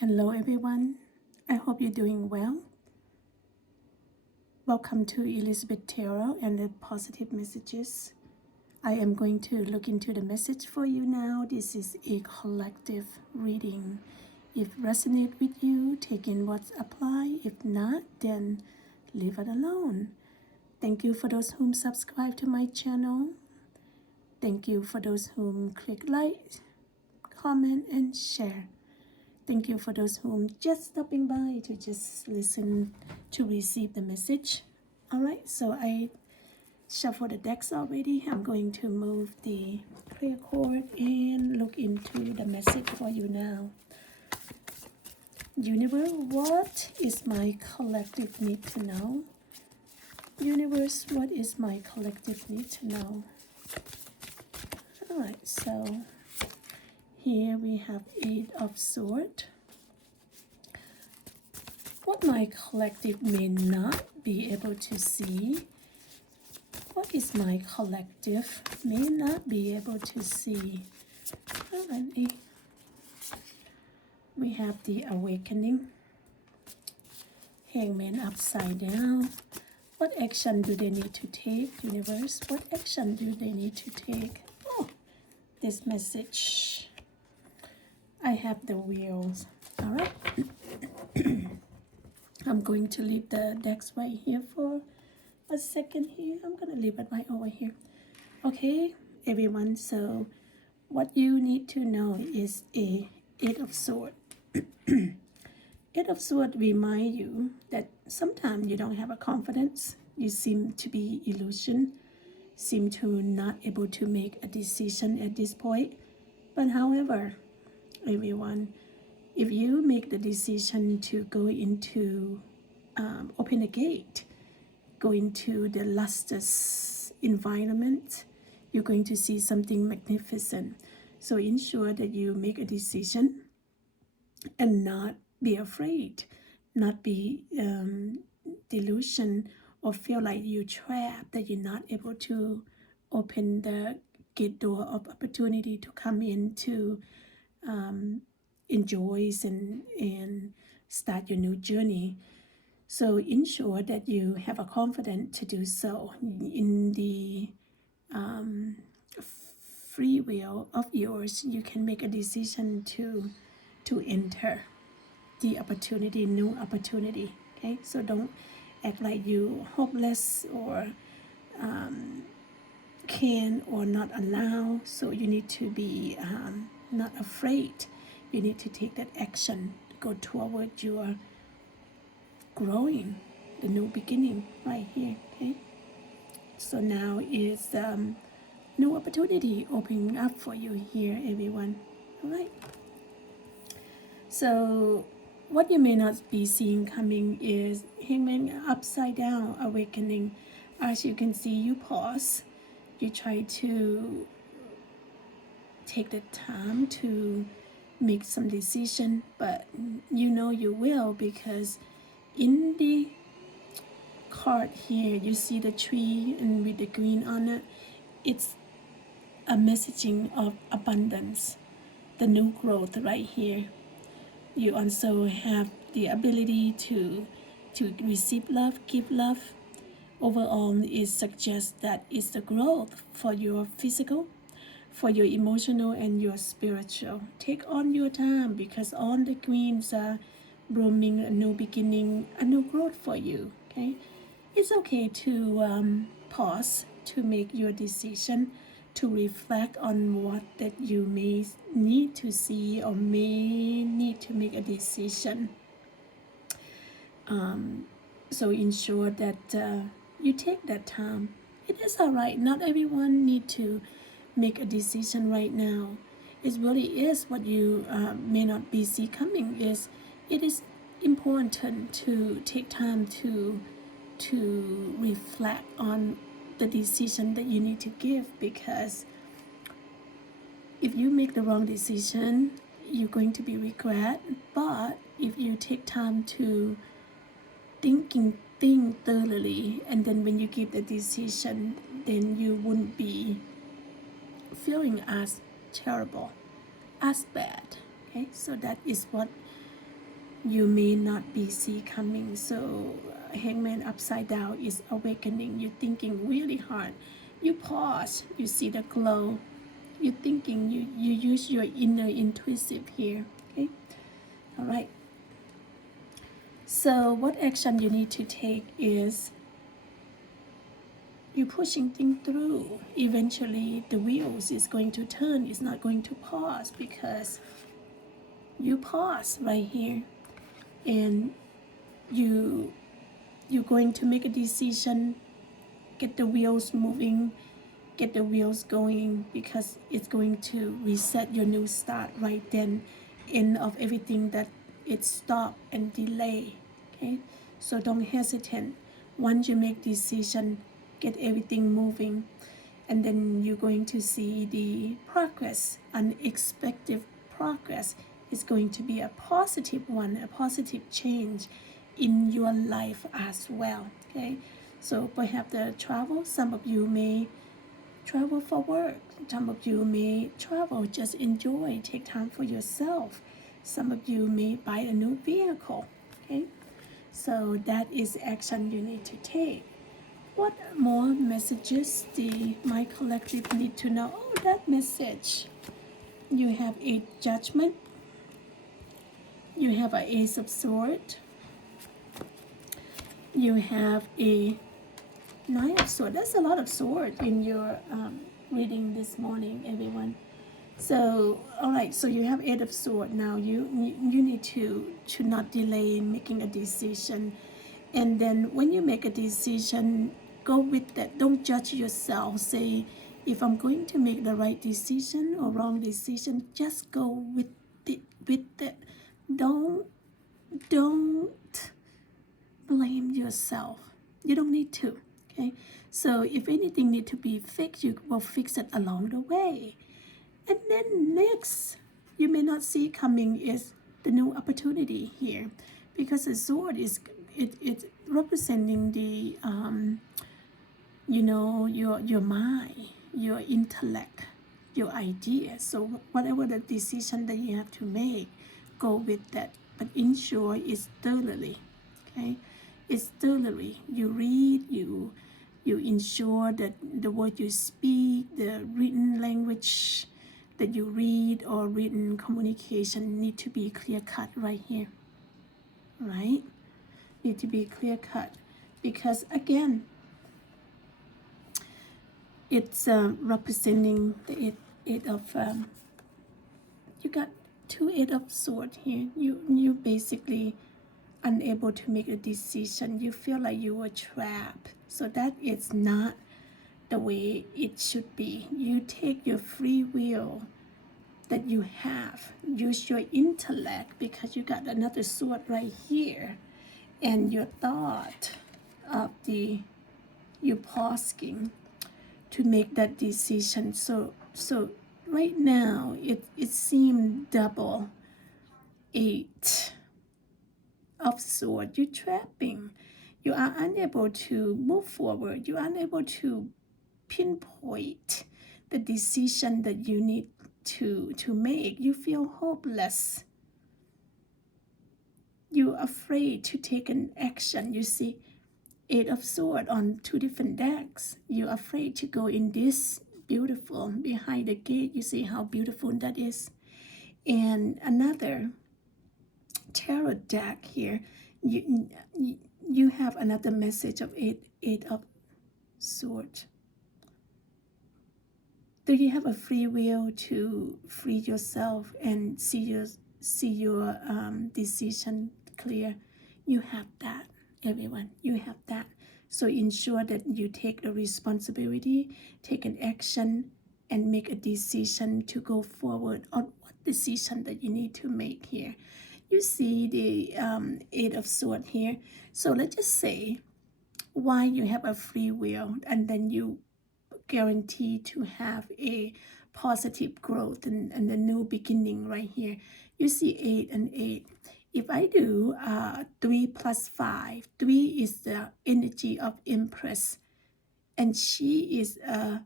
Hello everyone, I hope you're doing well. Welcome to Elizabeth Tarot and the Positive Messages. I am going to look into the message for you now. This is a collective reading. If resonate with you, take in what's apply. If not, then leave it alone. Thank you for those whom subscribe to my channel. Thank you for those whom click like, comment and share. Thank you for those who just stopping by to just listen to receive the message. Alright, so I shuffled the decks already. I'm going to move the clear cord and look into the message for you now. Universe, what is my collective need to know? Universe, what is my collective need to know? Alright, so here we have Eight of Swords. What my collective may not be able to see. What is my collective may not be able to see. Alrighty. We have the Awakening. Hangman upside down. What action do they need to take, universe? What action do they need to take? Oh, this message. I have the wheels. Alright. I'm going to leave the decks right here for a second here. I'm going to leave it right over here. Okay, everyone. So what you need to know is a Eight of Swords. Eight of Swords remind you that sometimes you don't have a confidence. You seem to be illusion. Seem to not able to make a decision at this point. But however, everyone, if you make the decision to go into open a gate, go into the lustrous environment, you're going to see something magnificent. So ensure that you make a decision and not be afraid, not be delusion or feel like you're trapped, that you're not able to open the gate door of opportunity to come in to enjoy and start your new journey. So ensure that you have a confidence to do so in the free will of yours. You can make a decision to enter the opportunity, new opportunity. Okay, so don't act like you hopeless or can or not allow. So you need to be not afraid. You need to take that action, go toward your growing, the new beginning right here. Okay, so now is new opportunity opening up for you here, everyone. All right. So what you may not be seeing coming is Hangman upside down awakening. As you can see, you pause. You try to take the time to make some decision, but you know you will, because in the card here you see the tree and with the green on it. It's a messaging of abundance, the new growth right here. You also have the ability to receive love, give love. Overall, it suggests that it's the growth for your physical, for your emotional, and your spiritual. Take on your time, because all the greens are blooming, a new beginning, a new growth for you. Okay, it's okay to pause, to make your decision, to reflect on what that you may need to see or may need to make a decision. So ensure that you take that time. It is all right. Not everyone need to make a decision right now. It really is what you may not be see coming. It is important to take time to reflect on the decision that you need to give, because if you make the wrong decision, you're going to be regret. But if you take time to think thoroughly, and then when you give the decision, then you wouldn't be feeling as terrible, as bad. Okay, so that is what you may not be see coming. So Hangman upside down is awakening. You're thinking really hard. You pause. You see the glow. You're thinking. You use your inner intuitive here. Okay. All right. So what action you need to take is you're pushing things through. Eventually, the wheels is going to turn. It's not going to pause because you pause right here, and you're going to make a decision, get the wheels moving, get the wheels going, because it's going to reset your new start right then. End of everything that it stop and delay. Okay, so don't hesitate. Once you make decision, get everything moving, and then you're going to see the progress. Unexpected progress is going to be a positive one, a positive change in your life as well. Okay, so perhaps the travel, some of you may travel for work, some of you may travel just enjoy, take time for yourself, some of you may buy a new vehicle. Okay, so that is action you need to take. What more messages the my collective need to know? Oh, that message. You have a judgment. You have an ace of swords. You have a nine of swords. That's a lot of sword in your reading this morning, everyone. So, all right. So you have eight of swords. Now you need to not delay in making a decision, and then when you make a decision, go with that. Don't judge yourself. Say, if I'm going to make the right decision or wrong decision, just go with it. Don't blame yourself. You don't need to. Okay. So if anything need to be fixed, you will fix it along the way. And then next, you may not see coming is the new opportunity here, because the sword is it's representing the your mind, your intellect, your idea. So whatever the decision that you have to make, go with that, but ensure it's thoroughly. Okay, it's thoroughly. You read, you ensure that the word you speak, the written language that you read or written communication need to be clear cut right here. Right? Need to be clear cut, because again, it's representing the eight of you got two eight of swords here. You basically unable to make a decision. You feel like you were trapped. So that is not the way it should be. You take your free will that you have, use your intellect, because you got another sword right here, and your thought of the you pausing to make that decision. So right now it seemed double eight of sword. You're trapping. You are unable to move forward. You are unable to pinpoint the decision that you need to make. You feel hopeless. You're afraid to take an action. You see eight of sword on two different decks. You're afraid to go in this beautiful behind the gate. You see how beautiful that is. And another tarot deck here, you have another message of eight of swords. Do you have a free will to free yourself and see your decision clear? You have that, everyone. You have that. So ensure that you take the responsibility, take an action, and make a decision to go forward on what decision that you need to make here. You see the eight of swords here. So let's just say why you have a free will, and then you guarantee to have a positive growth and a new beginning right here. You see 8 and 8. If I do 3 plus 5, 3 is the energy of Empress, and she is a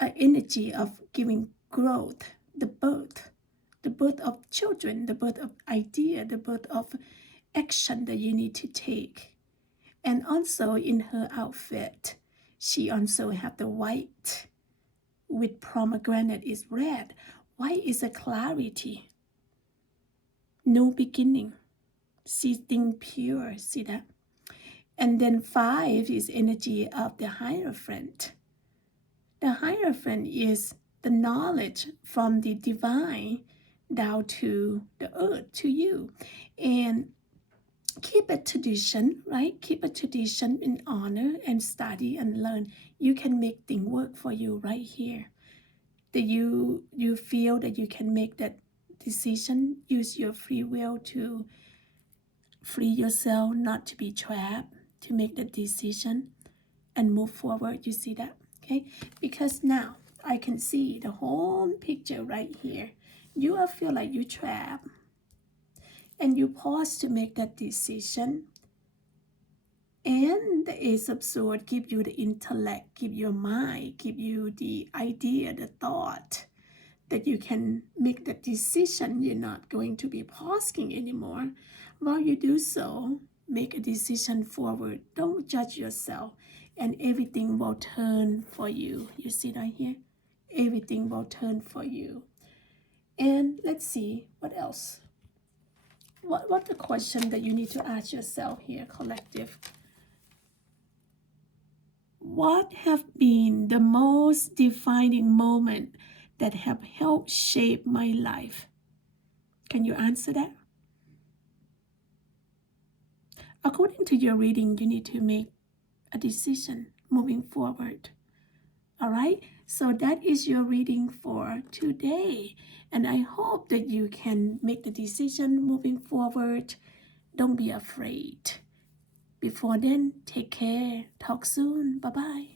energy of giving growth, the birth, the birth of children, the birth of idea, the birth of action that you need to take. And also in her outfit, she also have the white with pomegranate is red. White is a clarity, no beginning, see things pure, see that? And then 5 is energy of the Hierophant. The Hierophant is the knowledge from the divine down to the earth, to you. And keep a tradition, right? Keep a tradition in honor and study and learn. You can make things work for you right here. That you feel that you can make that decision, use your free will to free yourself, not to be trapped, to make the decision and move forward. You see that? Okay? Because now I can see the whole picture right here. You will feel like you're trapped. And you pause to make that decision. And the Ace of Swords give you the intellect, give your mind, give you the idea, the thought that you can make the decision. You're not going to be pausing anymore. While you do so, make a decision forward. Don't judge yourself, and everything will turn for you. You see right here? Everything will turn for you. And let's see, what else? What the question that you need to ask yourself here, collective? What have been the most defining moment that have helped shape my life? Can you answer that? According to your reading, you need to make a decision moving forward. All right? So that is your reading for today. And I hope that you can make the decision moving forward. Don't be afraid. Before then, take care. Talk soon. Bye-bye.